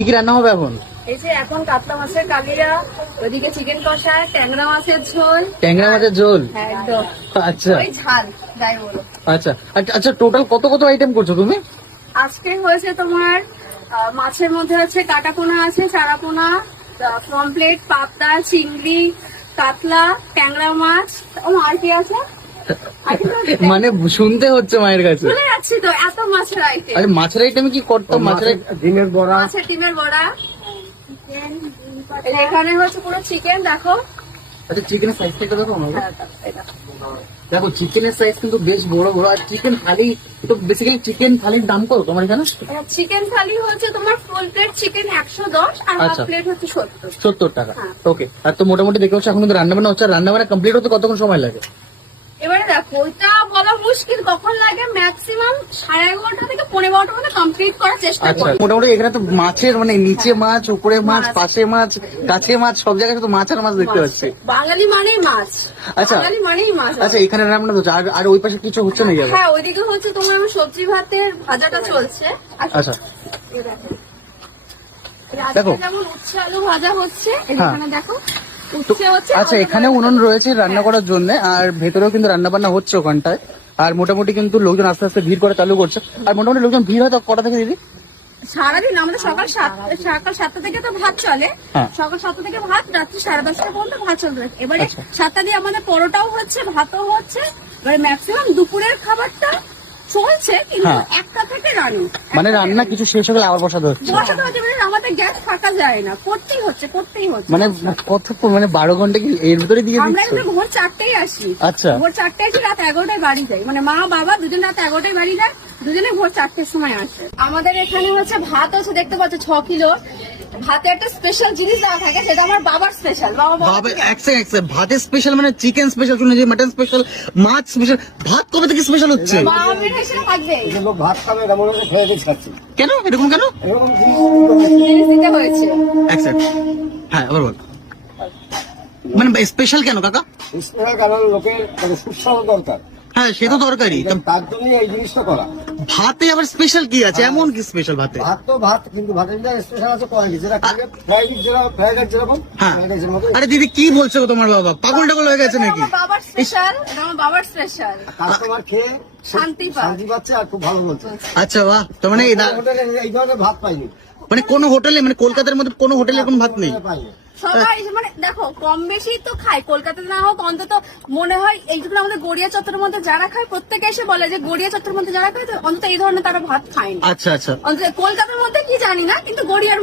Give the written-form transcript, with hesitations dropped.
কি কি রান্না হবে এখন? এই যে এখন কাতলা মাছের কালিয়া, ওইদিকে চিকেন কষা, ট্যাংরা মাছের ঝোল। ট্যাংরা মাছের ঝোল? হ্যাঁ, একদম। আচ্ছা ওই ঝাল যাই বলো। আচ্ছা আচ্ছা, টোটাল কত কত আইটেম করছো তুমি? আজকে হয়েছে তোমার মাছের মধ্যে আছে কাটাপোনা আছে, চারাপোনা, পমপ্লেট, পাবদা, চিংড়ি, কাতলা, ট্যাংরা মাছ। ও আর কি আছে? মানে শুনতে হচ্ছে মায়ের কাছে। চলে যাচ্ছি তো, এত মাছের আইটেম। আরে মাছের আইটেমে কি করতাম? মাছের ডিমের বড়া, মাছের ডিমের বড়া। এই যে এখানে হচ্ছে পুরো চিকেন দেখো। আচ্ছা, চিকেনের সাইজটা একটু দেখো আমাকে। হ্যাঁ, এটা। দেখো চিকেনের সাইজ কিন্তু বেশ বড় বড়। আর চিকেন থালি তো বেসিক্যালি চিকেন থালির দাম কত তোমার এখানে? চিকেন থালি হচ্ছে তোমার ফুল প্লেট চিকেন 110 আর হাফ আচ্ছা। প্লেট হচ্ছে 70। 70 টাকা। হ্যাঁ। ওকে। আর তো মোটামুটি দেখে হচ্ছে এখন কিন্তু রান্না বান্না হচ্ছে। রান্না বান্না কমপ্লিট হতে কতক্ষণ সময় লাগে? এবারে দেখো ওইটা বলা মুশকিল কখন লাগে, ম্যাক্সিমাম 11:30 থেকে 12:30 মধ্যে কমপ্লিট করার চেষ্টা আচ্ছা, করি। মোটামুটি এখানে তো মাছের মানে নিচে মাছ, উপরে মাছ, পাশে মাছ, কাছে মাছ, সব জায়গায় শুধু মাছ আর মাছ দেখতে পাচ্ছি। বাঙালি মানেই মাছ। আচ্ছা। বাঙালি মানেই মাছ। আচ্ছা, এখানে রান্না হচ্ছে আর ওই পাশে কিছু হচ্ছে না যাবে? হ্যাঁ, ওইদিকে হচ্ছে তোমার আমার সবজি ভাতের ভাজাটা চলছে। আচ্ছা এই দেখো। দেখো। আজকে যেমন উচ্ছে আলু ভাজা হচ্ছে, হ্যাঁ। এখানে দেখো উচ্ছে হচ্ছে। আচ্ছা, আলু এখানে ভাজা উনুন হচ্ছে। রয়েছে রান্না করার জন্য, আর ভেতরেও কিন্তু রান্না বান্না হচ্ছে ওখানটায়। আর মোটামুটি কিন্তু লোকজন আস্তে আস্তে ভিড় করা চালু করছে। আর মোটামুটি লোকজন ভিড় হয় তো কটা থেকে দিদি? সারাদিন আমাদের সকাল 7টা থেকে তো ভাত চলে। হ্যাঁ। সকাল 7টা থেকে ভাত, রাত্রি 10:30 পর্যন্ত ভাত চলতে থাকে। এবারে আচ্ছা। 7টা দিয়ে আমাদের পরোটাও হচ্ছে, ভাতও হচ্ছে। এবারে ম্যাক্সিমাম দুপুরের খাবারটা চলছে, কিন্তু হ্যাঁ। 1টা থেকে রান্না। মানে রান্না কিছু শেষ হয়ে গেলে আবার বসাতে হচ্ছে। বসাতে হচ্ছে, মানে আমাদের গ্যাস ফাঁকা যায় না, করতেই হচ্ছে। মানে কত, মানে 12 ঘন্টা কি এর ভিতরে দিয়ে আমরা দিচ্ছ? কিন্তু ভোর 4টায় আসি। আচ্ছা। ভোর 4টায় আসি, রাত 11টায় বাড়ি যাই। মানে মা বাবা দুজন রাত 11টায় বাড়ি যায়, দুজনে ভোর 4টের সময় আসে। আমাদের এখানে হচ্ছে ভাত হচ্ছে, দেখতে পাচ্ছ 6 কিলো। ভাতে একটা স্পেশাল জিনিস দেওয়া থাকে, সেটা আমার বাবার স্পেশাল। বাবা এক সেকেন্ড, ভাতের স্পেশাল মানে চিকেন স্পেশাল, শুনেছি মাটন স্পেশাল, মাছ স্পেশাল, ভাত কবে থেকে স্পেশাল হচ্ছে? বাবা মেয়েরা এসে থাকবে, যে লোক ভাত খাবে এরা মনে হচ্ছে খেয়ে দিয়ে খাচ্ছে। কেন এরকম কেন? এরকম জিনিস দিতে হয়েছে। এক সেকেন্ড। হ্যাঁ, আবার বল। মানে স্পেশাল কেন কাকা? স্পেশাল কারণ লোকের মানে সুস্বাদু দরকার, হ্যাঁ সে তো দরকারি। তার জন্যই এই জিনিসটা করা। ভাতে আবার স্পেশাল কি আছে? এমন কি স্পেশাল ভাতে? ভাত তো ভাত, কিন্তু ভাতের স্পেশাল আছে কোয়ালিটি, যেটা ফ্রাইড যেরকম হ্যাঁ। ফ্রাইড রাইসের মতো। আরে দিদি কি বলছো গো, তোমার বাবা পাগল টাগল হয়ে গেছে নাকি? আমার বাবার স্পেশাল, এটা আমার বাবার স্পেশাল। কাস্টমার খেয়ে শান্তি পায়। শান্তি পাচ্ছে আর খুব ভালো বলছে। আচ্ছা বাহ। তার মানে হোটেলে এই ধরনের ভাত পাইনি, মানে কোন হোটেলে, মানে কলকাতার মধ্যে কোন হোটেলে এরকম ভাত নেই? পাইনি। সবাই মানে দেখো কম বেশি তো খায়, কলকাতাতে না হোক অন্তত মনে হয় এইগুলো আমাদের গড়িয়া চত্বরের মধ্যে যারা খায় প্রত্যেকে এসে বলে যে গড়িয়া চত্বরের মধ্যে যারা খায় তো অন্তত এই ধরনের তারা ভাত খায়নি। আচ্ছা আচ্ছা। অন্তত কলকাতার মধ্যে কি জানি না, কিন্তু গড়িয়ার